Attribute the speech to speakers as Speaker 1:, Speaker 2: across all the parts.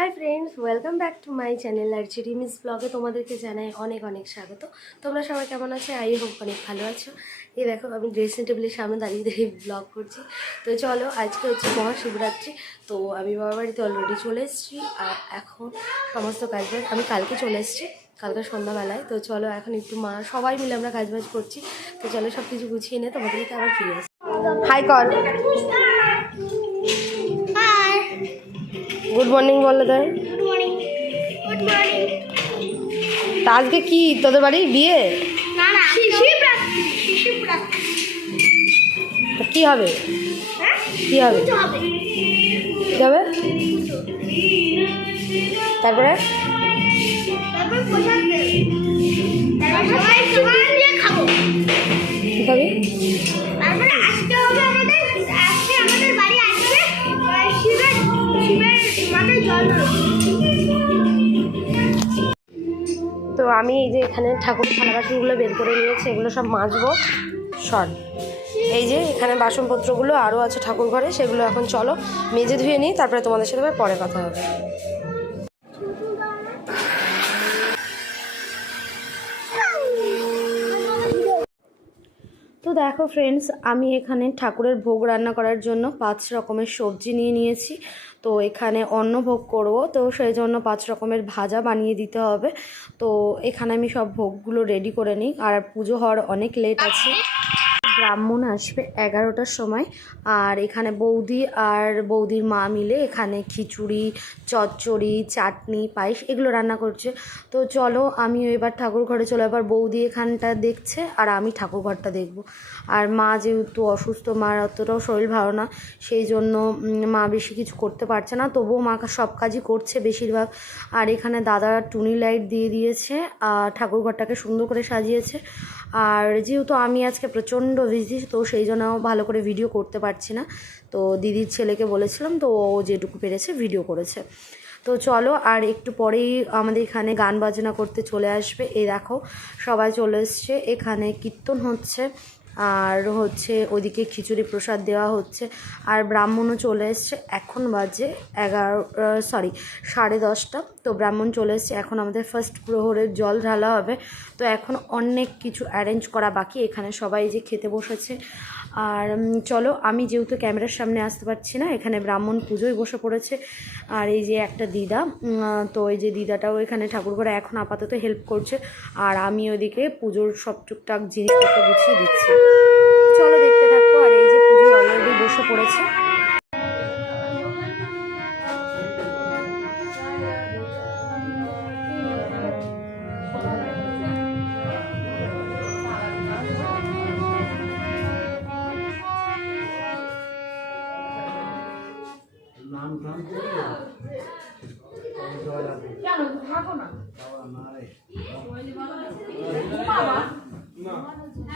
Speaker 1: Hi friends welcome back to my channel R Chiti miss ব্লগে তোমাদেরকে জানাই অনেক অনেক স্বাগত। তোমরা সবাই কেমন আছো? আই হোপ অনেক ভালো আছো। এই দেখো, আমি ড্রেসিং টেবিলের সামনে দাঁড়িয়ে দাঁড়িয়ে ব্লগ করছি। তো চলো, আজকে হচ্ছে মহাশিবরাত্রি। তো আমি বাবার বাড়িতে অলরেডি চলে এসেছি আর এখন সমস্ত কাজ আমি কালকে চলে এসেছি, কালকে সন্ধ্যাবেলায়। তো চলো, এখন একটু মা, সবাই মিলে আমরা কাজ বাজ করছি। তো চলো সব কিছু গুছিয়ে নিয়ে তোমাদেরকে আবার ফিরে আসি। হাই কর গুড মর্নিং বলো তাই
Speaker 2: গুড মর্নিং গুড মর্নিং
Speaker 1: তা আজকে কি তোদের বাড়ি বিয়ে? কি হবে?
Speaker 2: হ্যাঁ?
Speaker 1: কি হবে? কি হবে? তারপরে? কি খাবি? আমি এই যে এখানে ঠাকুর থালা বাসনগুলো বের করে নিয়েছি, এগুলো সব মাজবো। শর্ট এই যে এখানে বাসনপত্রগুলো আরও আছে ঠাকুর ঘরে, সেগুলো এখন চলো। মেজে ধুয়ে নিই, তারপরে তোমাদের সাথে পরে কথা হবে তো দেখো ফ্রেন্ডস আমি এখানে ঠাকুরের ভোগ রান্না করার জন্য পাঁচ রকমের সবজি নিয়ে নিয়েছি। তো এখানে অন্ন ভোগ করব, তো সেই জন্য পাঁচ রকমের ভাজা বানিয়ে দিতে হবে। তো এখানে আমি সব ভোগগুলো রেডি করে নিই। আর পুজো হওয়ার অনেক লেট আছে। ব্রাহ্মণ আসবে এগারোটার সময়। আর এখানে বৌদি আর বৌদির মা মিলে এখানে খিচুড়ি, চচ্চড়ি, চাটনি, পায়েস এগুলো রান্না করছে। তো চলো আমি এবার ঠাকুর ঘরে চলে। এবার বৌদি এখানটা দেখছে আর আমি ঠাকুর ঘরটা দেখব। আর মা যেহেতু অসুস্থ, মার অতটাও শরীর ভালো না, সেই জন্য মা বেশি কিছু করতে পারছে না। তবুও মা সব কাজই করছে বেশিরভাগ। আর এখানে দাদা টুনি লাইট দিয়ে দিয়েছে, আর ঠাকুর ঘরটাকে সুন্দর করে সাজিয়েছে। আর যেহেতু আমি আজকে প্রচণ্ড বিজি তো সেই জন্য ভালো করে ভিডিও করতে পারছি না। তো দিদির ছেলেকে বলেছিলাম, তো ও যেটুকু পেরেছে ভিডিও করেছে। তো চলো, আর একটু পরেই আমাদের এখানে গান বাজনা করতে চলে আসবে। এই দেখো, সবাই চলে এসছে। এখানে কীর্তন হচ্ছে। আর হচ্ছে ওদিকে খিচুড়ি প্রসাদ দেওয়া হচ্ছে। আর ব্রাহ্মণও চলে এসছে। এখন বাজে এগারো সরি সাড়ে দশটা। তো ব্রাহ্মণ চলে এসছে। এখন আমাদের ফার্স্ট প্রহরের জল ঢালা হবে। তো এখন অনেক কিছু অ্যারেঞ্জ করা বাকি। এখানে সবাই যে খেতে বসেছে আর চলো, আমি যেহেতু ক্যামেরার সামনে আসতে পারছি না, এখানে ব্রাহ্মণ পুজোয় বসে পড়েছে। আর এই যে একটা দিদা তো এই যে দিদাটাও এখানে ঠাকুর ঘরে এখন আপাতত হেল্প করছে। আর আমি ওদিকে পুজোর সব টুকটাক জিনিসপত্র গুছিয়ে দিচ্ছি। চলো দেখতে থাকো, আর এই যে পুজোর অলরেডি বসে পড়েছে।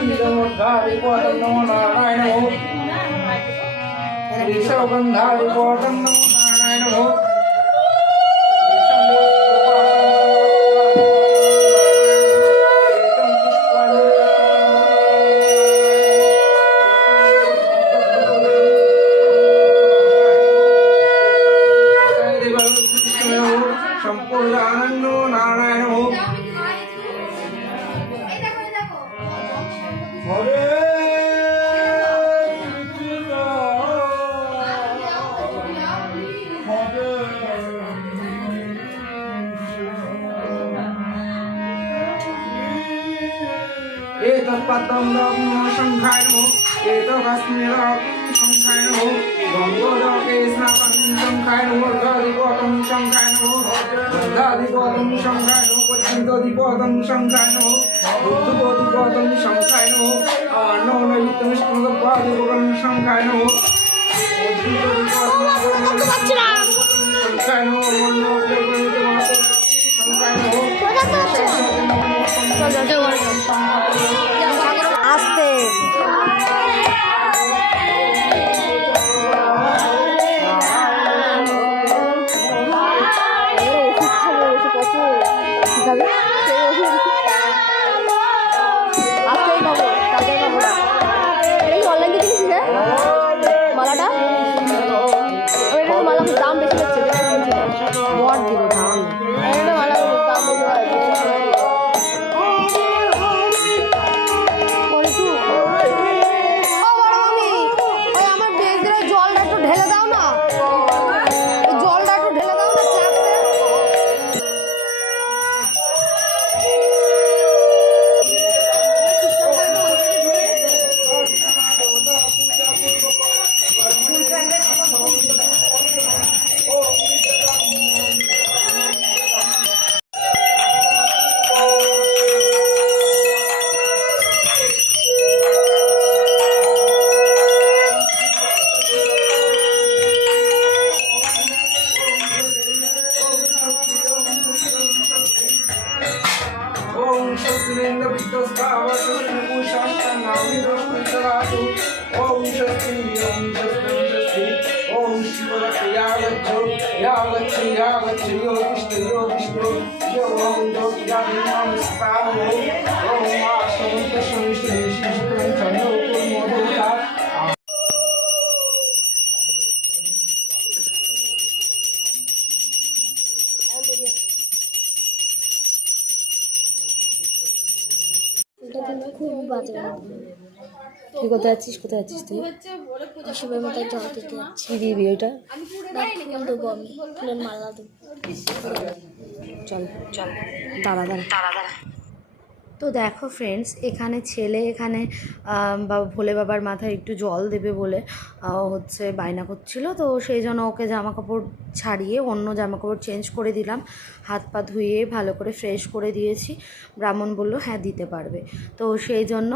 Speaker 3: విషముద్ధారిపోటం నమో నారాయణము విషౌగంధారిపోటం నమో నారాయణము পতঙ্গম শঙ্খায় নমো এতকস্মিরকম শঙ্খায় নমো গঙ্গোদকে স্নাপন শঙ্খায় নমো দধিপতং শঙ্খায় নমো দধিপতং শঙ্খায় নমো
Speaker 2: খুব বাজে
Speaker 1: তুই কোথায় আছিস? কোথায় আছিস তুই?
Speaker 2: শিবের মাথায় জল দিতে যাচ্ছি
Speaker 1: কি দিবি ওইটা
Speaker 2: ফুল দেবো
Speaker 1: চল চল। দাঁড়া দাঁড়া দাঁড়া দাঁড়া। তো দেখো ফ্রেন্ডস এখানে ছেলে এখানে ভোলে বাবার মাথায় একটু জল দেবে বলে হচ্ছে বায়না করছিল। তো সেই জন্য ওকে জামা কাপড় ছাড়িয়ে অন্য জামা কাপড় চেঞ্জ করে দিলাম। হাত পা ধুয়ে ভালো করে ফ্রেশ করে দিয়েছি। ব্রাহ্মণ বলল হ্যাঁ দিতে পারবে। তো সেই জন্য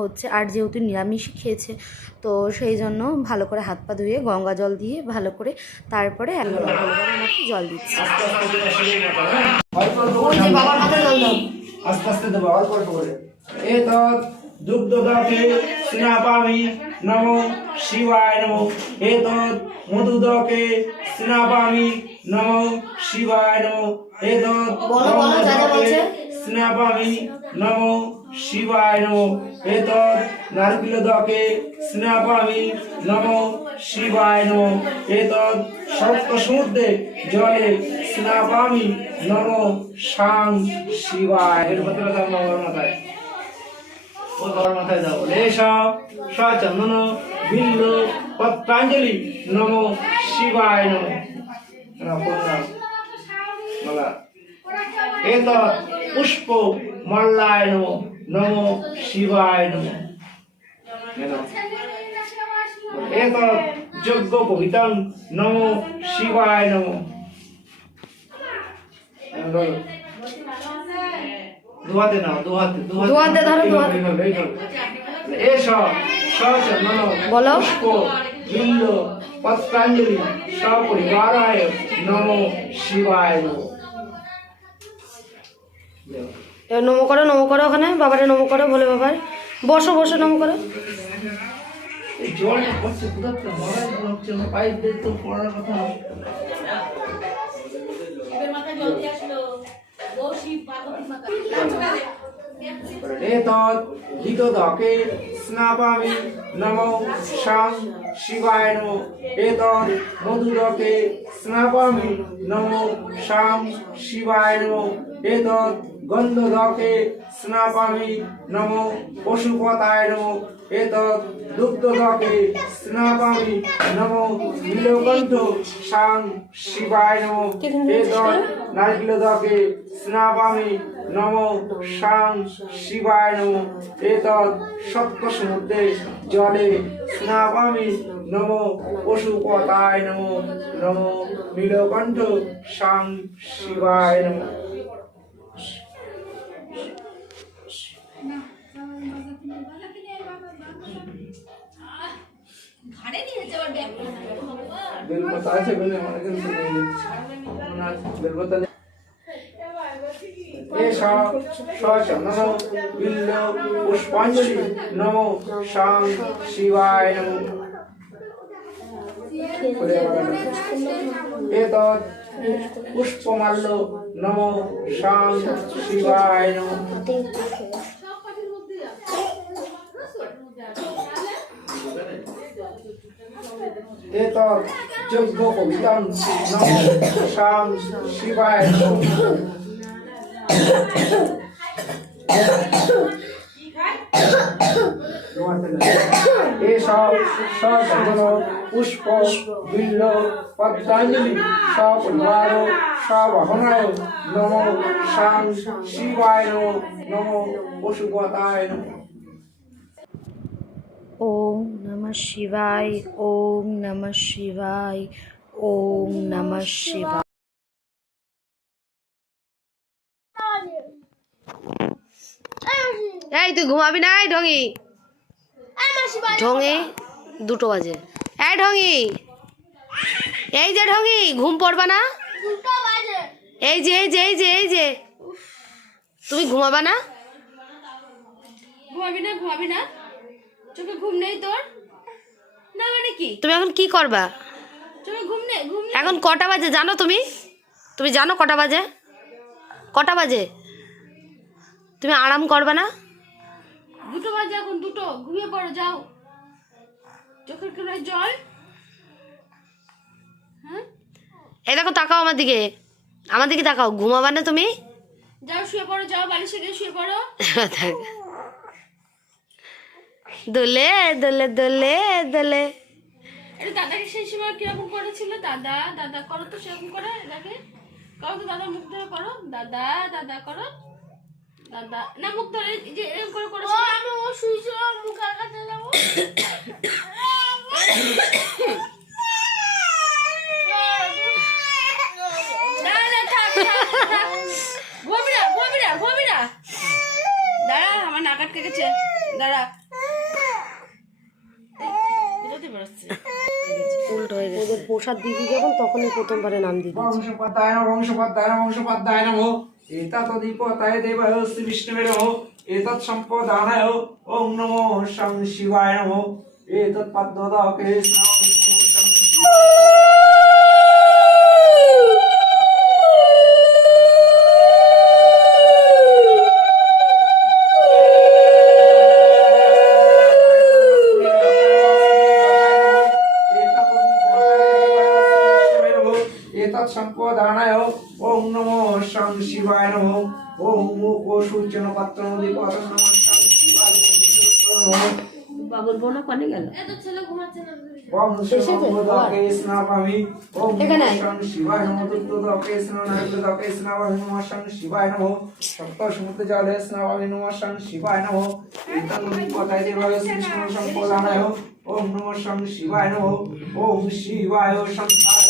Speaker 1: হচ্ছে আর যেহেতু নিরামিষই খেয়েছে তো সেই জন্য ভালো করে হাত পা ধুয়ে গঙ্গা জল দিয়ে ভালো করে তারপরে জল দিচ্ছি। ওই যে বাবার মাথায় জল দাও।
Speaker 3: আস্তে আস্তে দেবো অল্প অল্প করে। এতৎ দুগ্ধদকে স্নাপামি নমো শিবায় নমো। তৎ মধুদকে স্নাপামি নমো শিবায় নমো। তৎ
Speaker 1: বলো, বলো।
Speaker 3: স্নাপামি নমো শিবায় নমো। এতৎ নারকেলদকে স্নাপামি নমো শিবায় নমো। এতৎ সপ্ত সমুদ্রে জলে স্নাপামি নমো শাং শিবায়। এর ভেতরে দাও নমো মাথায়। ও বাবার মাথায় দাও। সচন্দন বিল্ল পত্রাঞ্জলি নমো শিবায় নমো। মালা এতৎ পুষ্প মল্লায় নমো নমো শিবায় নমো। এতৎ যজ্ঞ পবিতং নমো শিবায় নমো। দুহাতে নাও দুহাতে দুহাতে
Speaker 1: দুহাতে ধরো, দুহাতে।
Speaker 3: এইভাবে, এইভাবে। এস
Speaker 1: বলো।
Speaker 3: পুষ্প বিল্ল পত্রাঞ্জলি সপরিবারায় নমো শিবায় নমো
Speaker 1: এবার নমো করো নমো করো ওখানে বাবারে নমো করো বলে বাবার। বসো বসো নমো করো।
Speaker 3: হিতদকে স্নাপামি নমো শাং শিবায় নমো। মধুরকে স্নাপামি নমো শাং শিবায় এতৎ গন্ধদকে স্নাপামি নমো পশুপতায় নমো। এতৎ দুগ্ধদকে স্নাপামি নমো। নীলকণ্ঠ সাং শিবায় নমো। এতৎ নারকেলদকে স্নাপামি নমো সাং শিবায় নমো। এতৎ সপ্ত সমুদ্রে জলে স্নাপামি নমো। পশুপতায় নমো। নমো। নীলকণ্ঠ সাং শিবায় নমো। বেলপাতা আছে বলে আমার। মনে আছে, বেলপাতা পুষ্পাঞ্জলি নমো সাং শিবায় নমো এতৎ পুষ্পমাল্য নমো সাং শিবায় নমো এতৎ যজ্ঞ কবিতাং নমো সাং শিবায় এসব সচন্দন পুষ্প বিল্ল পদ্মাঞ্জলি সপরিবার সবহনায় নম সাং শিবায় নম পশুপতায় নম
Speaker 1: ওম নমঃ শিবায় ওম নমঃ শিবায় ওম নমঃ শিবায়। এই তুই ঘুমাবি না? এই ঢঙ্গি ঢঙ্গি দুটো বাজে। এই ঢঙ্গি এই যে ঢঙ্গি ঘুম পড়বা না? এই যে এই যে এই যে এই যে। তুমি ঘুমাবা না?
Speaker 4: ঘুমাবি না ঘুমাবি না। চোখে ঘুম নেই তোর? না মানে কি?
Speaker 1: তুমি এখন কি করবা?
Speaker 4: চোখে ঘুম নেই ঘুম
Speaker 1: এখন কটা বাজে জানো তুমি? তুমি জানো কটা বাজে? কটা বাজে? তুমি আরাম করবা না?
Speaker 4: দুটো বাজে এখন দুটো। ঘুমিয়ে পড়ো যাও। চোখের কোনায় জল। হ্যাঁ?
Speaker 1: এই দেখো তাকাও আমার দিকে। আমার দিকে তাকাও। ঘুমাবা না তুমি?
Speaker 4: যাও শুয়ে পড়ো যাও বালিশে গিয়ে শুয়ে পড়ো।
Speaker 1: দোলে দোলে দোলে দোলে।
Speaker 4: দাদাকে সেই সময় কীরকম করেছিল? দাদা দাদা করো তো সেরকম করে দেখে করো তো দাদা মুখ ধরে করো। দাদা দাদা করো। দাদা না মুখ ধরে যে এরকম করে করো
Speaker 2: আমি ও শুয়েছিল মুখের কাছে যাব।
Speaker 4: দাঁড়া আমার নাক আটকে গেছে। দাঁড়া।
Speaker 1: উল্টো হয়ে গেছে। ওদের প্রসাদ দিদি যখন তখনই প্রথমবারে নাম দিদি
Speaker 3: বংশপদায় নম বংশপদায় নম এতদীপতায় দেবায় শ্রী বিষ্ণুবে নম। এতৎ সম্পদানায় ওম নমো শিবায় নম। এতৎ পদ্মদকে স্নাম ওম শিবায় ও শিবায় শিবায় শিবায়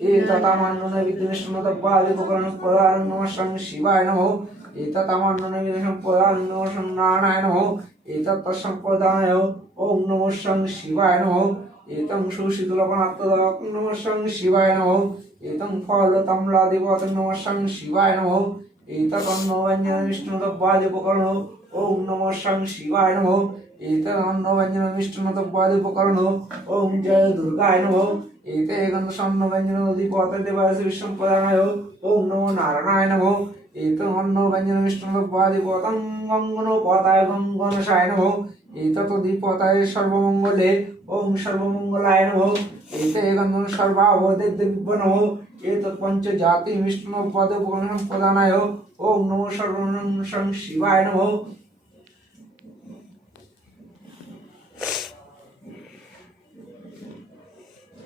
Speaker 3: एततामान्नोन विद्वेषणतपादिपकरणं पदानं नमः शं शिवाय नमो एततामान्नोन विद्वेषणं पदानं नमः शं नारायणाय नमो एतत्तत्सम्प्रदानाय ॐ नमः शं शिवाय नमो एतं सुशीतलपनात्तदाकं नमः शं शिवाय नमो एतं फलतम्लादिपतं नमः शं शिवाय नमो एतदन्नव्यञ्जन विष्णुतपादिपकरणं ॐ नमः शं शिवाय नमो एतदन्नव्यञ्जन विष्णुतपादिपकरणं ॐ जय दुर्गाय नमो ఏతేకంత షణ్ణుభంజనోదిపోతదివాసి విశ్వంపదాయ ఓం నమో నారాయణ భో ఏతో హన్నోభంజన విష్ణుపాదిపోతం గంగునోపోతాయ గంగనశాయ నమో ఏతోదిపోతాయ సర్వమంగళే ఓం సర్వమంగళాయ నమో ఏతేకంతం సర్వాభోదే దివ్య నమో ఏతత్ పంచజాతి విష్ణుపదోపగణం ప్రదానాయ ఓం నమో సర్వం శివాయ నమో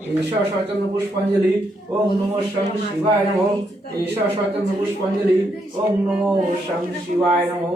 Speaker 3: ঈশা চন্দ্র পুষ্পাঞ্জলি ওম নম শং শিবায় নমো ঈশ্বর চন্দ্র পুষ্পাঞ্জলি ওম নমো শং শিবায় নমো